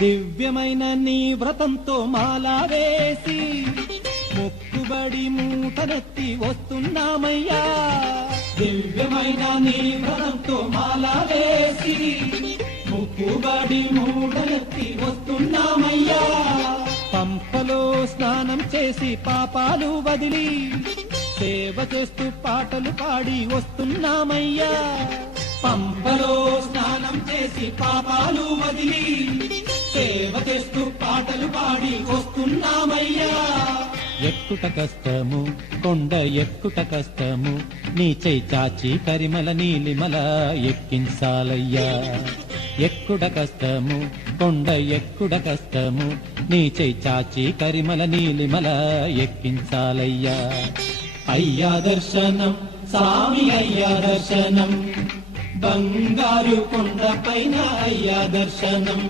దివ్యమైన నీ వ్రతంతో మాలా వేసి మొక్కుబడి మూటనెత్తి వస్తున్నామయ్యా. దివ్యమైన నీ వ్రతంతో మాలా వేసి మొక్కుబడి మూటనెత్తి వస్తున్నామయ్యా. పంపలో స్నానం చేసి పాపాలు వదిలి సేవ చేస్తూ పాటలు పాడి వస్తున్నామయ్యా. పంపలో స్నానం చేసి పాపాలు వదిలి సేవ చేస్తూ పాటలు పాడి వస్తున్నామయ్యా. ఎక్కుట కష్టము కొండ ఎక్కుట కష్టము, నీ చెయ్యి చాచి కరిమల నీలిమల ఎక్కించాలయ్యా. ఎక్కుడ కష్టము కొండ ఎక్కుడ కష్టము, నీ చెయ్యి చాచి కరిమల నీలిమల ఎక్కించాలయ్యా. అయ్యా దర్శనం స్వామి అయ్యా దర్శనం, బంగారు కొండ పైన అయ్యా దర్శనం.